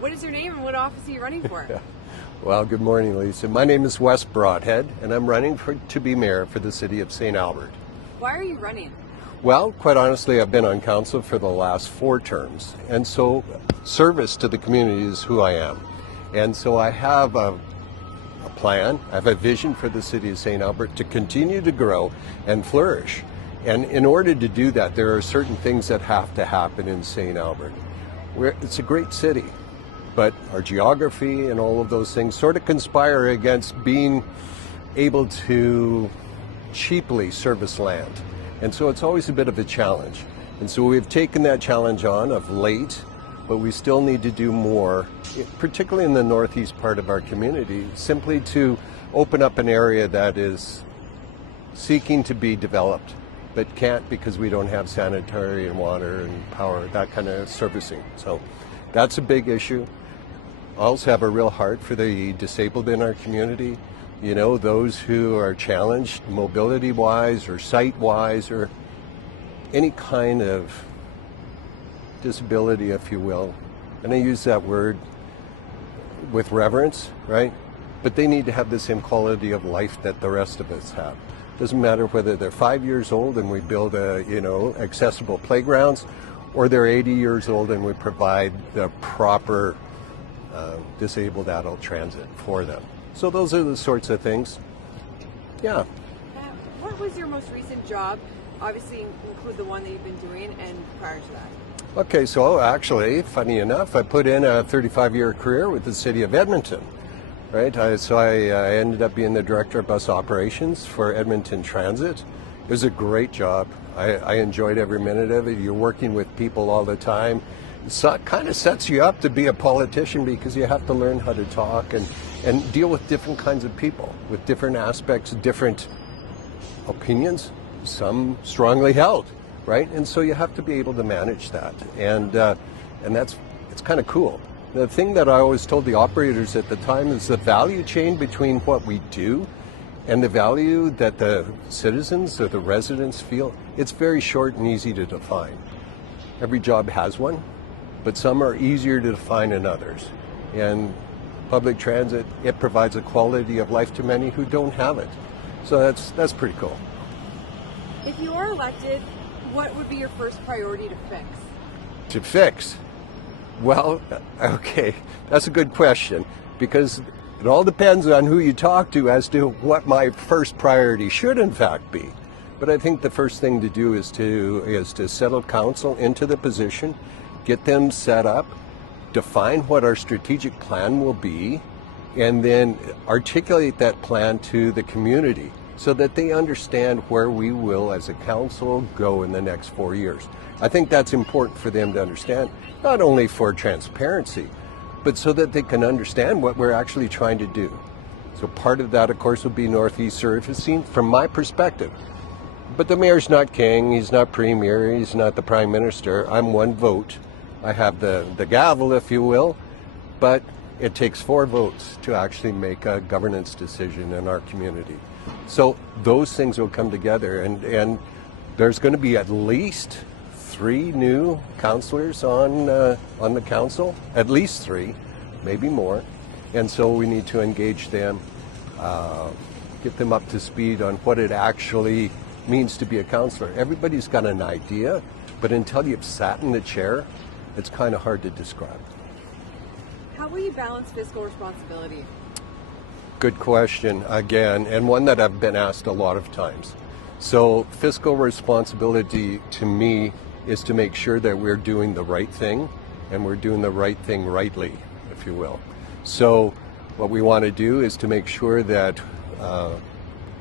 What is your name and what office are you running for? Well, good morning, Lisa. My name is Wes Brodhead, and I'm running to be mayor for the city of St. Albert. Why are you running? Well, quite honestly, I've been on council for the last 4 terms, and so service to the community is who I am. And so I have a plan, I have a vision for the city of St. Albert to continue to grow and flourish. And in order to do that, there are certain things that have to happen in St. Albert. It's a great city, but our geography and all of those things sort of conspire against being able to cheaply service land. And so it's always a bit of a challenge. And so we've taken that challenge on of late, but we still need to do more, particularly in the northeast part of our community, simply to open up an area that is seeking to be developed, but can't because we don't have sanitary and water and power, that kind of servicing. So that's a big issue. I also have a real heart for the disabled in our community. You know, those who are challenged mobility-wise or sight-wise or any kind of disability, if you will. And I use that word with reverence, right? But they need to have the same quality of life that the rest of us have. Doesn't matter whether they're 5 years old and we build accessible playgrounds, or they're 80 years old and we provide the proper disabled adult transit for them. So those are the sorts of things. Yeah. What was your most recent job? Obviously include the one that you've been doing and prior to that. Okay, so actually, funny enough, I put in a 35-year career with the city of Edmonton. Right, so I ended up being the director of bus operations for Edmonton Transit. It was a great job. I enjoyed every minute of it. You're working with people all the time. So it kind of sets you up to be a politician because you have to learn how to talk and deal with different kinds of people, with different aspects, different opinions, some strongly held, right? And so you have to be able to manage that, and it's kind of cool. The thing that I always told the operators at the time is the value chain between what we do and the value that the citizens or the residents feel, it's very short and easy to define. Every job has one, but some are easier to define than others. And public transit, it provides a quality of life to many who don't have it. So that's pretty cool. If you are elected, what would be your first priority to fix? To fix? Well, okay, that's a good question, because it all depends on who you talk to as to what my first priority should in fact be. But I think the first thing to do is to settle council into the position, get them set up, define what our strategic plan will be, and then articulate that plan to the community so that they understand where we will as a council go in the next 4 years. I think that's important for them to understand, not only for transparency, but so that they can understand what we're actually trying to do. So part of that, of course, will be Northeast surfacing from my perspective. But the mayor's not king, he's not premier, he's not the prime minister. I'm one vote. I have the gavel, if you will, but it takes 4 votes to actually make a governance decision in our community. So those things will come together, and there's going to be at least 3 new councillors on the council, at least 3, maybe more, and so we need to engage them, get them up to speed on what it actually means to be a councillor. Everybody's got an idea, but until you've sat in the chair, it's kind of hard to describe. How will you balance fiscal responsibility? Good question, again, and one that I've been asked a lot of times. So fiscal responsibility to me is to make sure that we're doing the right thing, and we're doing the right thing rightly, if you will. So what we want to do is to make sure that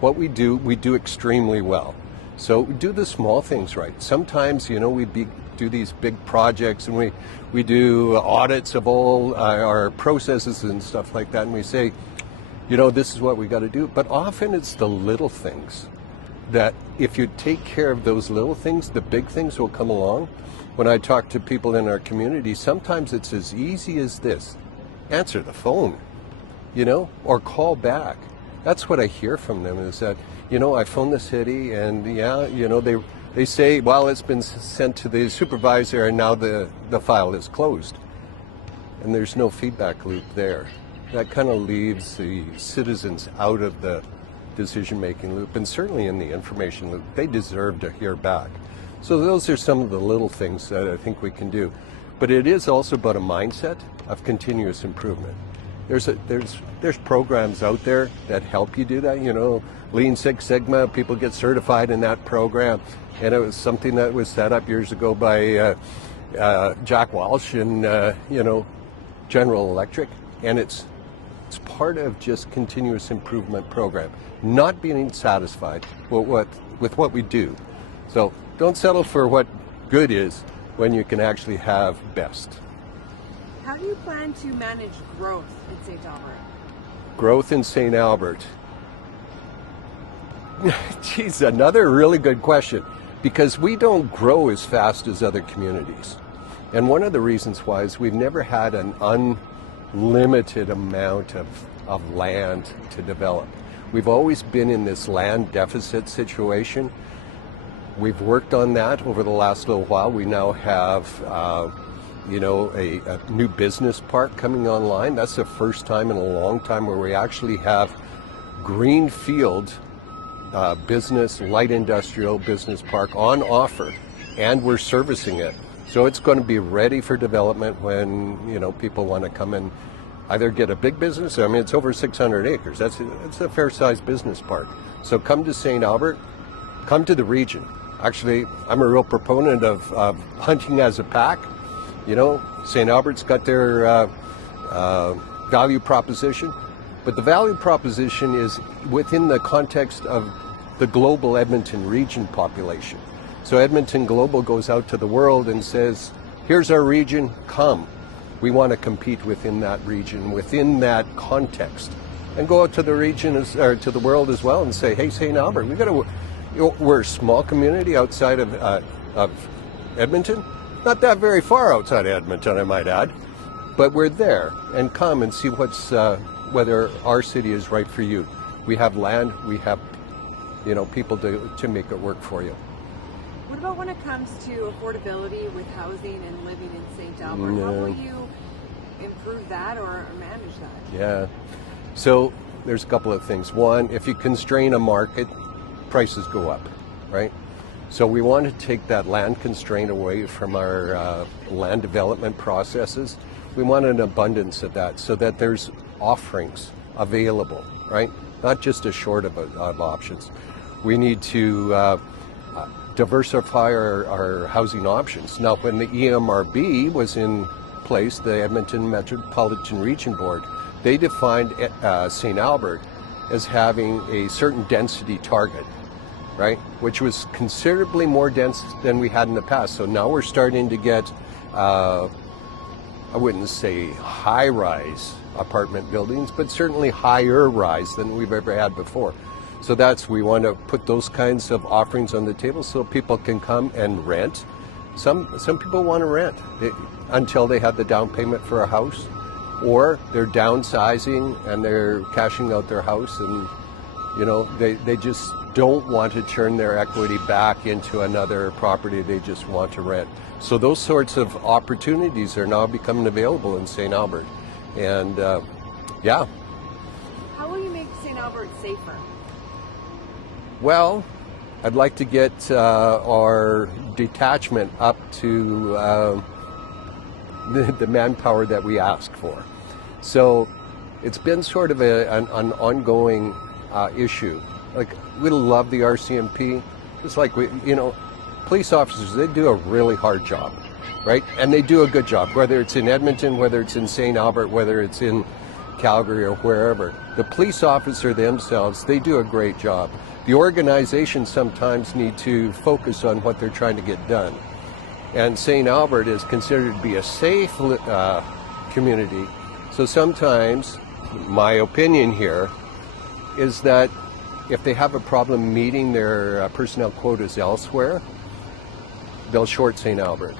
what we do extremely well. So we do the small things right. Sometimes, we do these big projects, and we do audits of all our processes and stuff like that, and we say, this is what we got to do. But often it's the little things that if you take care of those little things, the big things will come along. When I talk to people in our community, sometimes it's as easy as this. Answer the phone, or call back. That's what I hear from them, is that, I phoned the city and they say, well, it's been sent to the supervisor and now the file is closed. and there's no feedback loop there. That kind of leaves the citizens out of the decision-making loop, and certainly in the information loop. They deserve to hear back. So those are some of the little things that I think we can do. But it is also about a mindset of continuous improvement. There's programs out there that help you do that. You know, Lean Six Sigma, people get certified in that program, and it was something that was set up years ago by Jack Walsh and General Electric, and it's part of just continuous improvement program, not being satisfied with what we do. So don't settle for what good is when you can actually have best. How do you plan to manage growth in St. Albert? Growth in St. Albert. Geez, another really good question, because we don't grow as fast as other communities. And one of the reasons why is we've never had an unlimited amount of land to develop. We've always been in this land deficit situation. We've worked on that over the last little while. We now have a new business park coming online. That's the first time in a long time where we actually have greenfield business, light industrial business park on offer, and we're servicing it. So it's going to be ready for development when people want to come and either get a big business. I mean, it's over 600 acres. It's a fair-sized business park. So come to St. Albert, come to the region. Actually, I'm a real proponent of hunting as a pack. St. Albert's got their value proposition, but the value proposition is within the context of the global Edmonton region population. So Edmonton Global goes out to the world and says, here's our region, come. We want to compete within that region, within that context, and go out to the region or to the world as well and say, hey, St. Albert, we're a small community outside of Edmonton. Not that very far outside Edmonton, I might add, but we're there, and come and see whether our city is right for you. We have land, we have people to make it work for you. What about when it comes to affordability with housing and living in St. Albert? How will you improve that or manage that? Yeah, so there's a couple of things. One, if you constrain a market, prices go up, right? So we want to take that land constraint away from our land development processes. We want an abundance of that so that there's offerings available, right? Not just a short of options. We need to diversify our housing options. Now, when the EMRB was in place, the Edmonton Metropolitan Region Board, they defined St. Albert as having a certain density target, right? Which was considerably more dense than we had in the past. So now we're starting to get, I wouldn't say high-rise apartment buildings, but certainly higher rise than we've ever had before. So we want to put those kinds of offerings on the table so people can come and rent. Some people want to rent until they have the down payment for a house, or they're downsizing and they're cashing out their house, and they just don't want to turn their equity back into another property. They just want to rent. So those sorts of opportunities are now becoming available in St. Albert. And How will you make St. Albert safer? Well, I'd like to get our detachment up to the manpower that we ask for. So it's been sort of an ongoing issue. Like, we love the RCMP, just like police officers, they do a really hard job, right? And they do a good job, whether it's in Edmonton, whether it's in St. Albert, whether it's in Calgary or wherever. The police officer themselves, they do a great job. The organizations sometimes need to focus on what they're trying to get done. And St. Albert is considered to be a safe community. So sometimes, my opinion here is that if they have a problem meeting their personnel quotas elsewhere, they'll short St. Albert.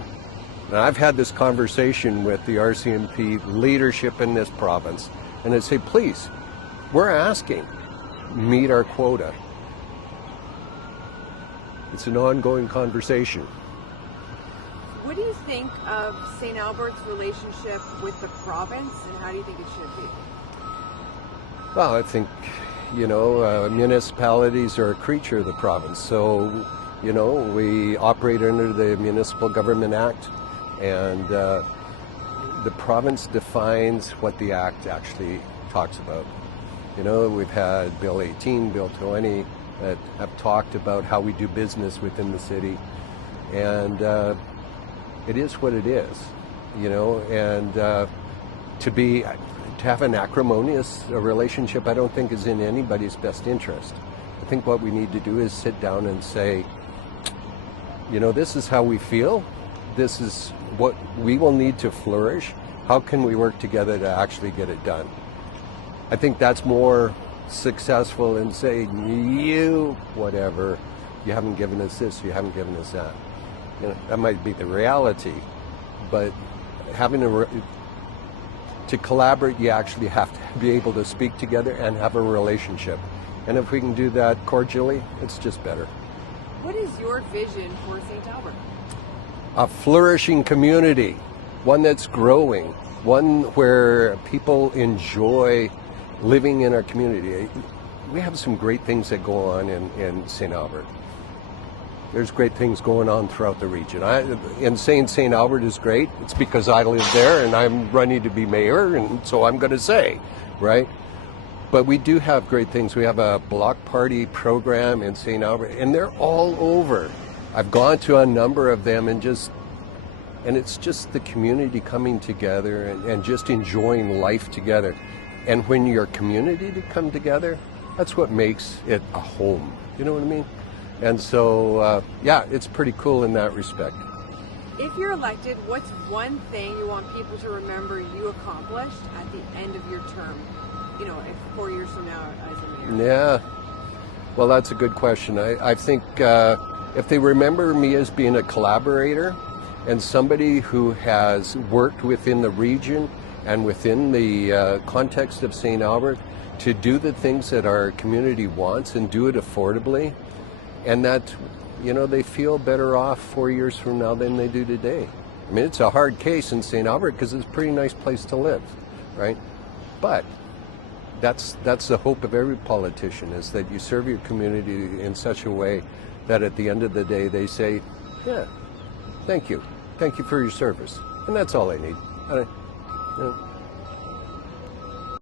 And I've had this conversation with the RCMP leadership in this province, and I say, please, we're asking, meet our quota. It's an ongoing conversation. What do you think of St. Albert's relationship with the province, and how do you think it should be? Well, I think, municipalities are a creature of the province. So, we operate under the Municipal Government Act, and the province defines what the act actually talks about. We've had Bill 18, Bill 20 that have talked about how we do business within the city, and it is what it is, and to have an acrimonious relationship, I don't think is in anybody's best interest. I think what we need to do is sit down and say, this is how we feel, this is what we will need to flourish, how can we work together to actually get it done? I think that's more successful than saying, you haven't given us this, you haven't given us that. That might be the reality, but having to collaborate, you actually have to be able to speak together and have a relationship. And if we can do that cordially, it's just better. What is your vision for St. Albert? A flourishing community, one that's growing, one where people enjoy living in our community. We have some great things that go on in St. Albert. There's great things going on throughout the region. In saying St. Albert is great, it's because I live there and I'm running to be mayor, and so I'm going to say, right? But we do have great things. We have a block party program in St. Albert, and they're all over. I've gone to a number of them, and it's just the community coming together and just enjoying life together. And when your community to come together, that's what makes it a home. You know what I mean? And so, it's pretty cool in that respect. If you're elected, what's one thing you want people to remember you accomplished at the end of your term? If 4 years from now as a mayor. Yeah. Well, that's a good question. I think if they remember me as being a collaborator and somebody who has worked within the region and within the context of St. Albert to do the things that our community wants and do it affordably, and that, they feel better off 4 years from now than they do today. I mean, it's a hard case in St. Albert because it's a pretty nice place to live, right? But that's the hope of every politician, is that you serve your community in such a way that at the end of the day they say, yeah, thank you for your service. And that's all I need.